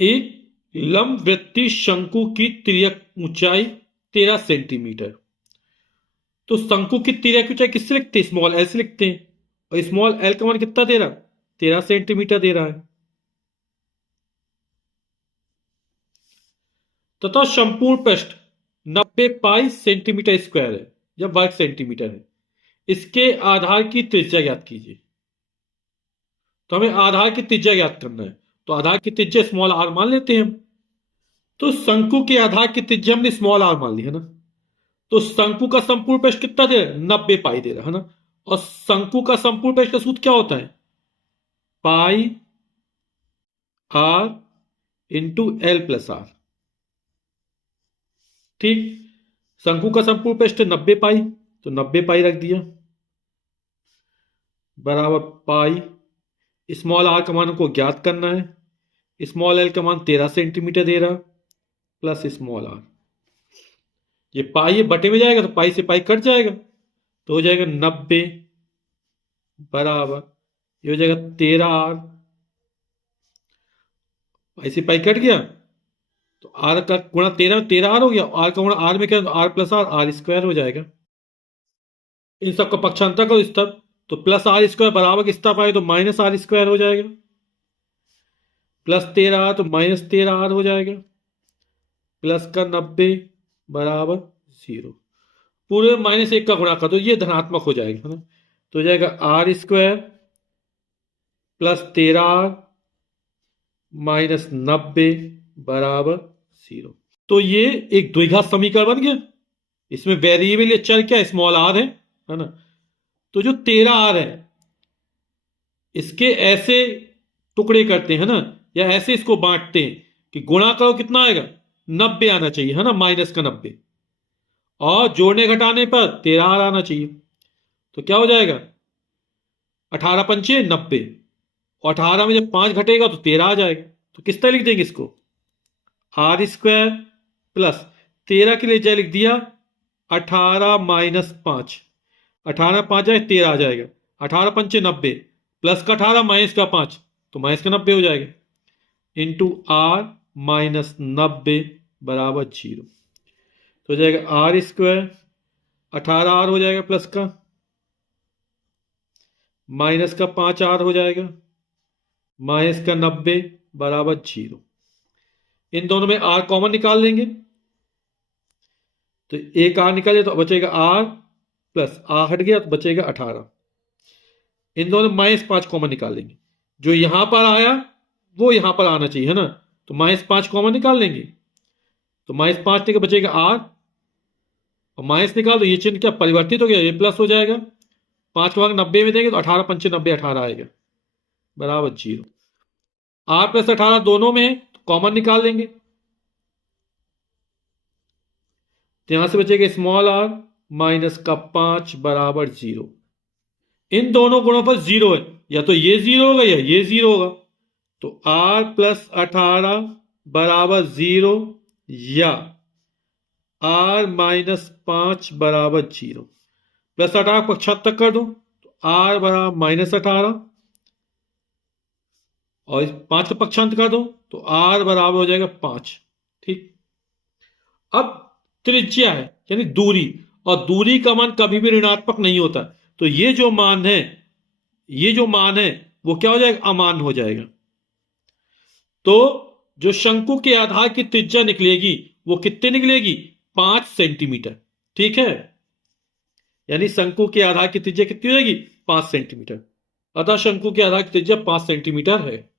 एक लंबवृत्तीय शंकु की तिर्यक ऊंचाई 13 सेंटीमीटर। तो शंकु की तिर्यक ऊंचाई किससे लिखते हैं? स्मॉल एल से लिखते हैं। और स्मॉल एल का मान कितना दे रहा? 13 सेंटीमीटर दे रहा है। तथा संपूर्ण पृष्ठ 90 पाई सेंटीमीटर स्क्वायर है या वर्ग सेंटीमीटर है। इसके आधार की त्रिज्या ज्ञात कीजिए। तो हमें आधार की त्रिज्या ज्ञात करना है। तो आधार की त्रिज्या स्मॉल आर मान लेते हैं हम। तो शंकु के आधार की त्रिज्या हमने स्मॉल आर मान ली है ना। तो शंकु का संपूर्ण पृष्ठ कितना दे रहा है? 90 पाई दे रहा है ना। और शंकु का संपूर्ण पृष्ठ का सूत्र क्या होता है? Pi r into l plus r. ठीक। शंकु का संपूर्ण पृष्ठ 90 पाई, तो 90 पाई रख दिया बराबर पाई। स्मॉल आर का मान को ज्ञात करना है। स्मॉल एल का मान 13 सेंटीमीटर दे रहा प्लस स्मॉल आर। ये पाई ये बटे में जाएगा तो पाई से पाई कट जाएगा, तो हो जाएगा 90 बराबर ये हो जाएगा 13 आर। पाई से पाई कट गया तो आर का गुणा 13 13 आर हो गया। आर का गुणा आर में क्या? R plus R, R square हो जाएगा। इन सबका पक्षांतर करो इस तरफ, तो प्लस आर स्क्वायर बराबर किस तरफ आए? तो माइनस आर स्क्वायर हो जाएगा। प्लस 13 आर तो माइनस 13 आर हो जाएगा। प्लस का 90 बराबर 0। पूरे माइनस 1 का गुणा कर दो, ये धनात्मक हो जाएगा है ना। तो हो जाएगा R square plus 13 R minus 90 बराबर 0। तो ये एक द्विघात समीकरण बन गया। इसमें वेरिएबल या चर क्या? स्मॉल आर है ना। तो जो 13 आर है इसके ऐसे टुकड़े करते हैं ना, या ऐसे इसको बांटते हैं कि गुणा करो कितना आएगा? 90 आना चाहिए है ना, माइनस का 90। और जोड़ने घटाने पर 13 आर आना चाहिए। तो क्या हो जाएगा? 18 पंचे 90, और 18 में जब 5 घटेगा तो 13 आ जाएगा। तो किस तरह लिख देंगे इसको? आर स्क्वायर प्लस 13 के लिए जय लिख दिया 18 माइनस 5। 18 5 जाए 13 आ जाएगा। 18 पंचे 90 प्लस का 18 माइनस का 5 तो माइनस का 90 हो जाएगा। इंटू आर माइनस 90 बराबर 0। तो हो जाएगा आर स्क्वायर 18 आर हो जाएगा प्लस का माइनस का 5 आर हो जाएगा माइनस का 90 बराबर 0। इन दोनों में आर कॉमन निकाल लेंगे तो एक आर निकाले तो बचेगा आर प्लस आर हट गया तो बचेगा 18। इन दोनों माइनस 5 कॉमन निकाल लेंगे। जो यहां पर आया वो यहां पर आना चाहिए है ना। तो माइनस 5 कॉमन निकाल लेंगे तो माइनस 5 থেকে बचेगा आर, और माइनस निकाल दो, ये चिन्ह क्या परिवर्तित हो गया, ये प्लस हो जाएगा। 5 का भाग 90 में देंगे तो 18 पंचे 90 18 आएगा बराबर 0। आर प्लस 18 दोनों में तो कॉमन निकाल लेंगे तो यहां से बचेगा स्मॉल आर माइनस का 5 बराबर 0। इन दोनों गुणों पर 0 है, या तो ये 0 होगा या ये 0 होगा। तो आर प्लस 18 बराबर 0 या आर माइनस 5 बराबर 0। प्लस 18 को 76 कर दो तो आर बराबर माइनस 18, और 5 का पक्षांत कर दो तो आर बराबर हो जाएगा 5। ठीक। अब त्रिज्या है यानी दूरी, और दूरी का मान कभी भी ऋणात्मक नहीं होता। तो ये जो मान है वो क्या हो जाएगा? अमान हो जाएगा। तो जो शंकु के आधार की त्रिज्या निकलेगी वो कितने निकलेगी? 5 सेंटीमीटर। ठीक है, यानी शंकु के आधार की त्रिज्या कितनी हो जाएगी? 5 सेंटीमीटर। अतः शंकु के आधार की त्रिज्या 5 सेंटीमीटर है।